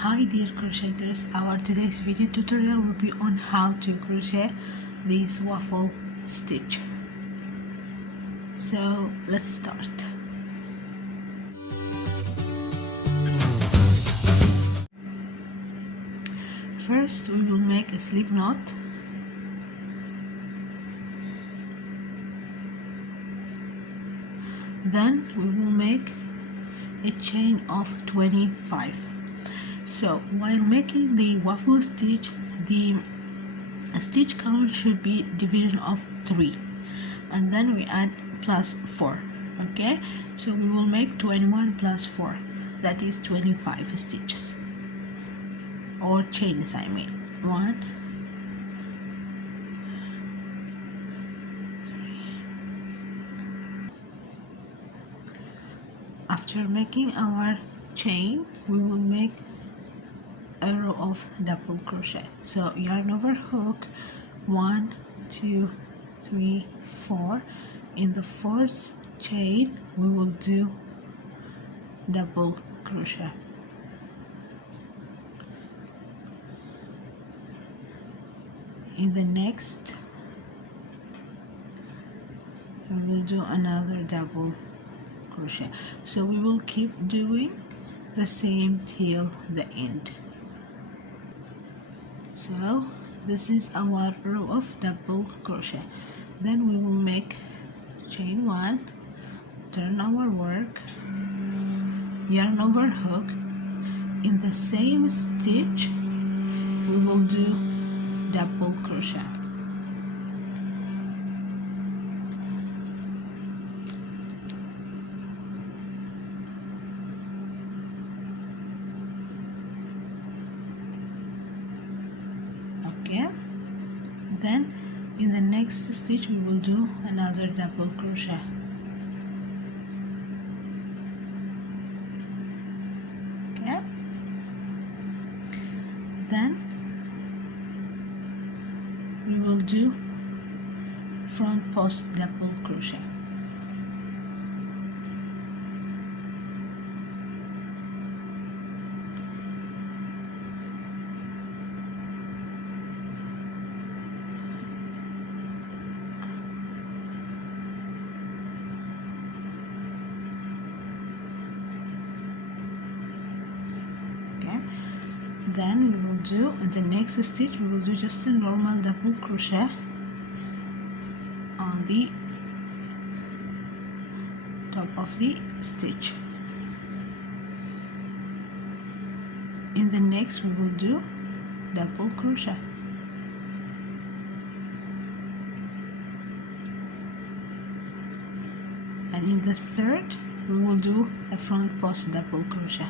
Hi dear crocheters, our today's video tutorial will be on how to crochet this waffle stitch. So let's start. First we will make a slip knot. Then we will make a chain of 25. So while making the waffle stitch, the stitch count should be division of 3, and then we add plus 4. Okay, so we will make 21 plus 4, that is 25 stitches, or chains I mean. 1, 3. After making our chain, we will make a row of double crochet. So yarn over hook, 1, 2, 3, 4. In the fourth chain we will do double crochet. In the next we will do another double crochet. So we will keep doing the same till the end. So this is our row of double crochet. Then we will make chain 1, turn our work, yarn over hook. In the same stitch we will do double crochet. Okay, then in the next stitch we will do another double crochet. Okay, then we will do front post double crochet. Then we will do in the next stitch, we will do just a normal double crochet on the top of the stitch. In the next we will do double crochet. And in the third we will do a front post double crochet.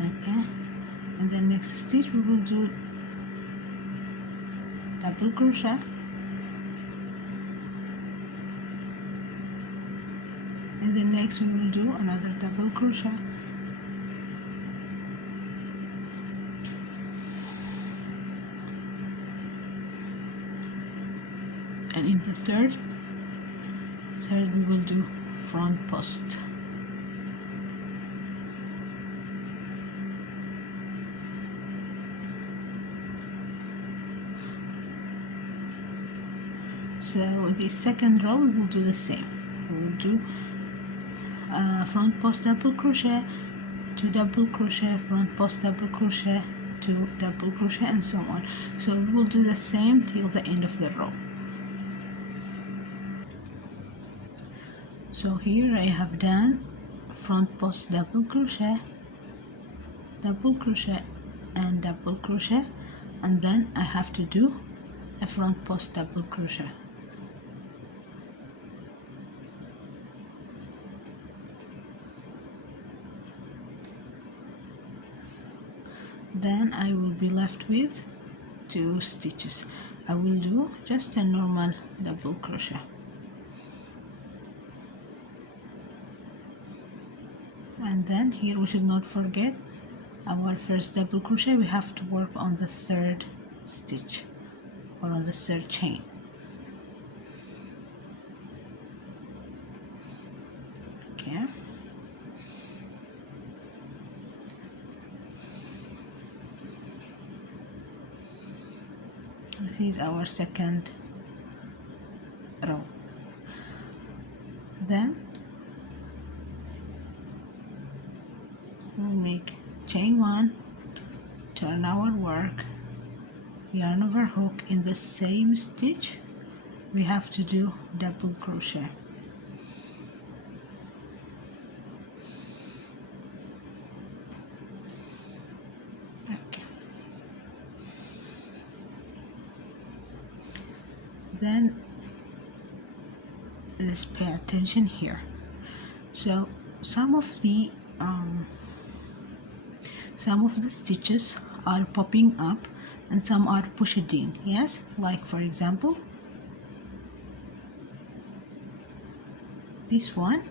Okay, and the next stitch we will do double crochet. And the next we will do another double crochet. And in the third we will do front post. So the second row we will do the same. We will do front post double crochet, 2 double crochet, front post double crochet, 2 double crochet, and so on. So we will do the same till the end of the row. So here I have done front post double crochet, and double crochet, and then I have to do a front post double crochet. Then I will be left with 2 stitches. I will do just a normal double crochet. And then here we should not forget our first double crochet, we have to work on the third stitch or on the third chain. Okay. This is our second row. Then we'll make chain 1, turn our work, yarn over hook. In the same stitch we have to do double crochet. Okay. Then let's pay attention here. So some of the stitches are popping up and some are pushed in. Yes, like for example this one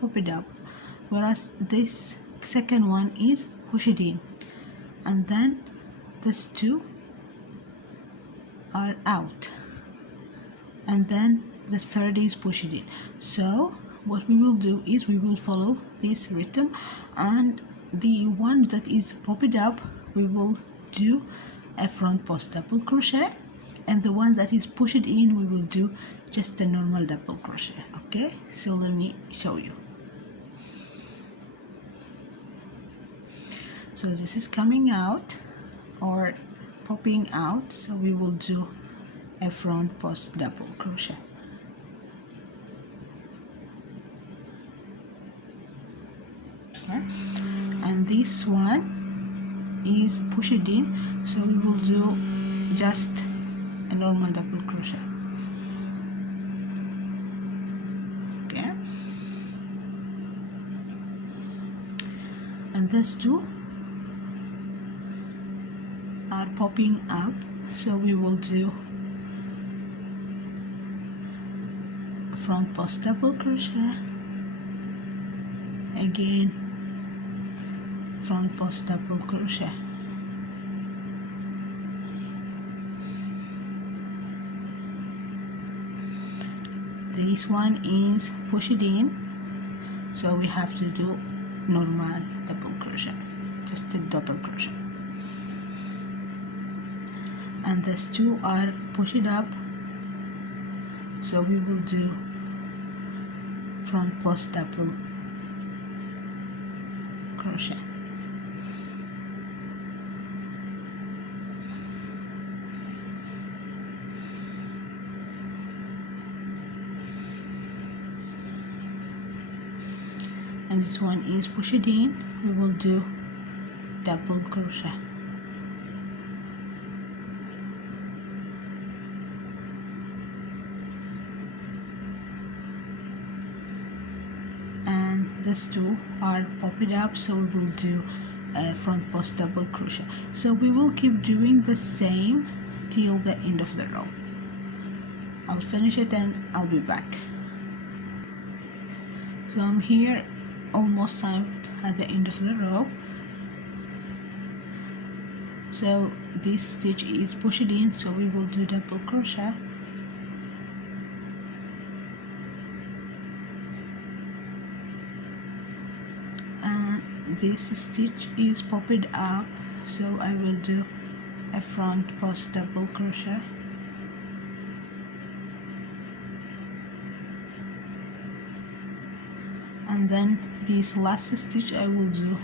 pop it up, whereas this second one is pushed in, and then these two are out, and then the third is pushed in. So what we will do is we will follow this rhythm, and the one that is popped up we will do a front post double crochet, and the one that is pushed in we will do just a normal double crochet. Okay, so let me show you. So this is coming out or popping out, so we will do a front post double crochet. Okay. And this one is pushed in, so we will do just a normal double crochet. Okay, and these two are popping up, so we will do front post double crochet, again front post double crochet. This one is pushed in, so we have to do normal double crochet, just a double crochet. And these two are pushed up, so we will do front post double crochet. And this one is pushed in, we will do double crochet. And these two are popped up, so we will do a front post double crochet. So we will keep doing the same till the end of the row. I'll finish it and I'll be back. So I'm here almost time at the end of the row. So this stitch is pushed in, so we will do double crochet. And this stitch is popped up, so I will do a front post double crochet. And then this last stitch I will do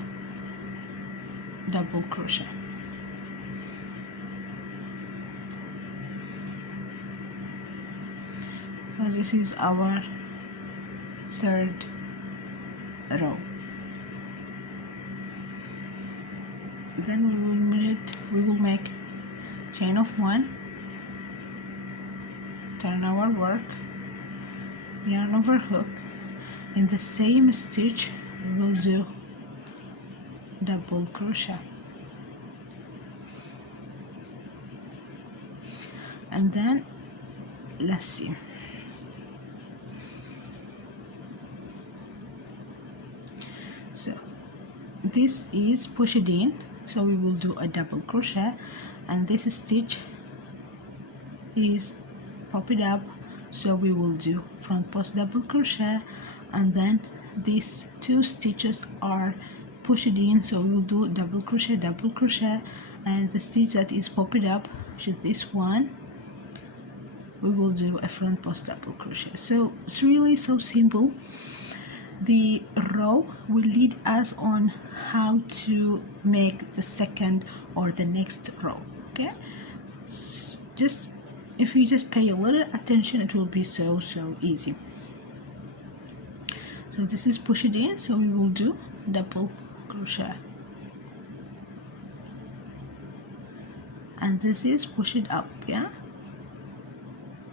double crochet. So this is our third row. Then we will make chain of 1, turn our work, yarn over hook. In the same stitch we will do double crochet, and then let's see. So this is push it in, so we will do a double crochet, and this stitch is pop it up, so we will do front post double crochet, and then these two stitches are push it in, so we will do double crochet, and the stitch that is pop it up, which is this one, we will do a front post double crochet. So it's really so simple. The row will lead us on how to make the second or the next row. Okay, just if you just pay a little attention, it will be so easy. So this is push it in, so we will do double crochet, and this is push it up. Yeah,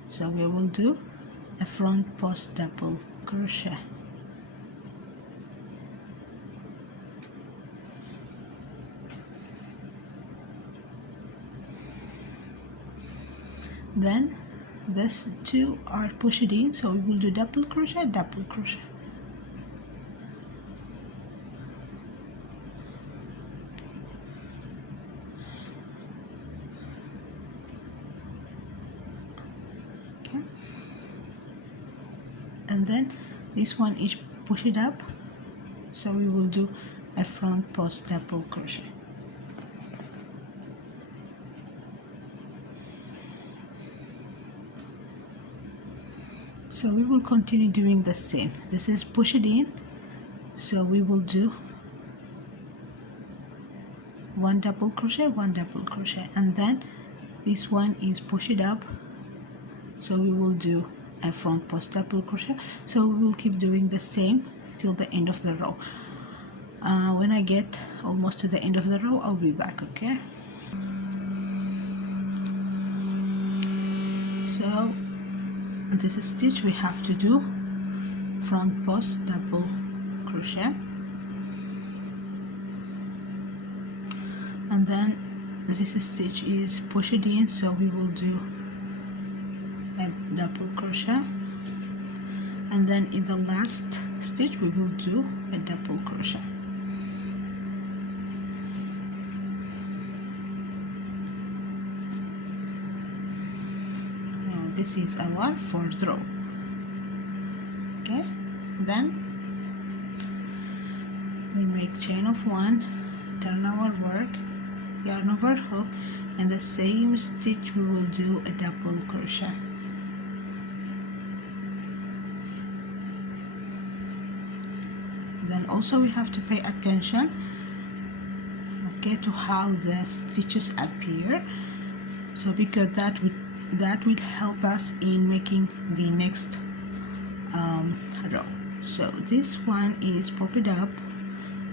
so we will do a front post double crochet. Then this two are push it in, so we will do double crochet. Okay, and then this one is push it up, so we will do a front post double crochet. So we will continue doing the same. This is push it in, so we will do one double crochet, and then this one is push it up, so we will do a front post double crochet. So we will keep doing the same till the end of the row. When I get almost to the end of the row, I'll be back. Okay, so this stitch we have to do front post double crochet, and then this stitch is push it in, so we will do a double crochet, and then in the last stitch we will do a double crochet. This is our fourth row. Okay, then we make chain of one, turn our work, yarn over hook, and the same stitch we will do a double crochet. Then also we have to pay attention, okay, to how the stitches appear, so because that will help us in making the next row. So this one is pop it up,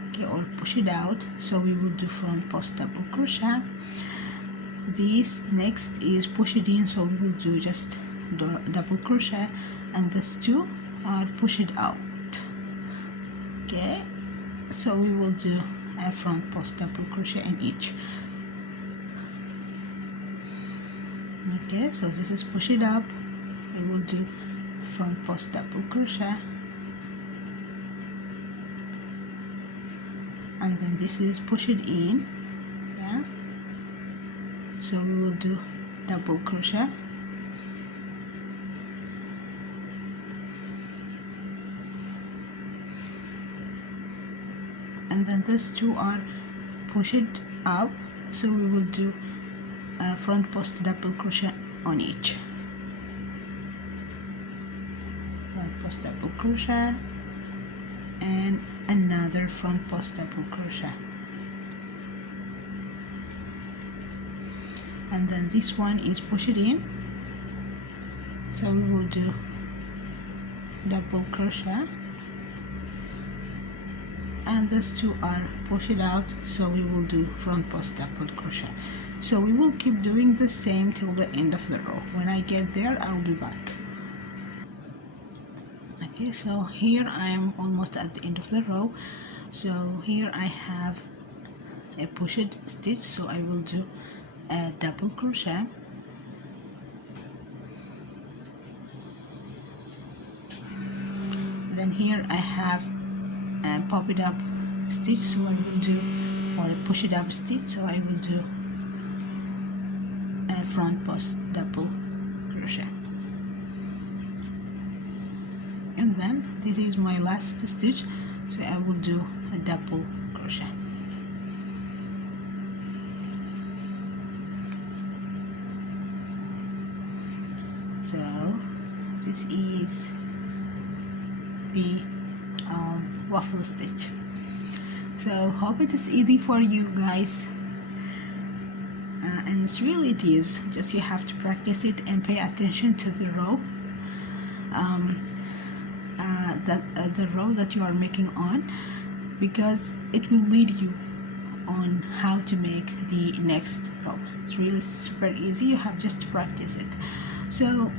okay, or push it out, so we will do front post double crochet. This next is push it in, so we will do just double crochet, and these two are push it out. Okay, so we will do a front post double crochet in each. Okay, so this is push it up, we will do front post double crochet, and then this is push it in. Yeah, so we will do double crochet, and then these two are push it up, so we will do front post double crochet on each. Front post double crochet and another front post double crochet, and then this one is push it in, so we will do double crochet, and these two are push it out, so we will do front post double crochet. So we will keep doing the same till the end of the row. When I get there, I'll be back. Okay, so here I am almost at the end of the row. So here I have a push it stitch, so I will do a double crochet, then here I have pop it up stitch, so I will do, or a push it up stitch, so I will do a front post double crochet. And then this is my last stitch, so I will do a double crochet. So this is the waffle stitch. So hope it is easy for you guys, and it is just you have to practice it and pay attention to the row the row that you are making on, because it will lead you on how to make the next row. It's really super easy, you have just to practice it. So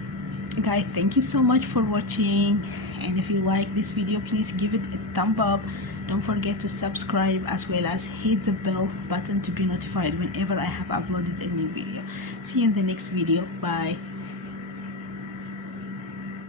guys, thank you so much for watching, and if you like this video, please give it a thumb up. Don't forget to subscribe, as well as hit the bell button to be notified whenever I have uploaded a new video. See you in the next video. Bye.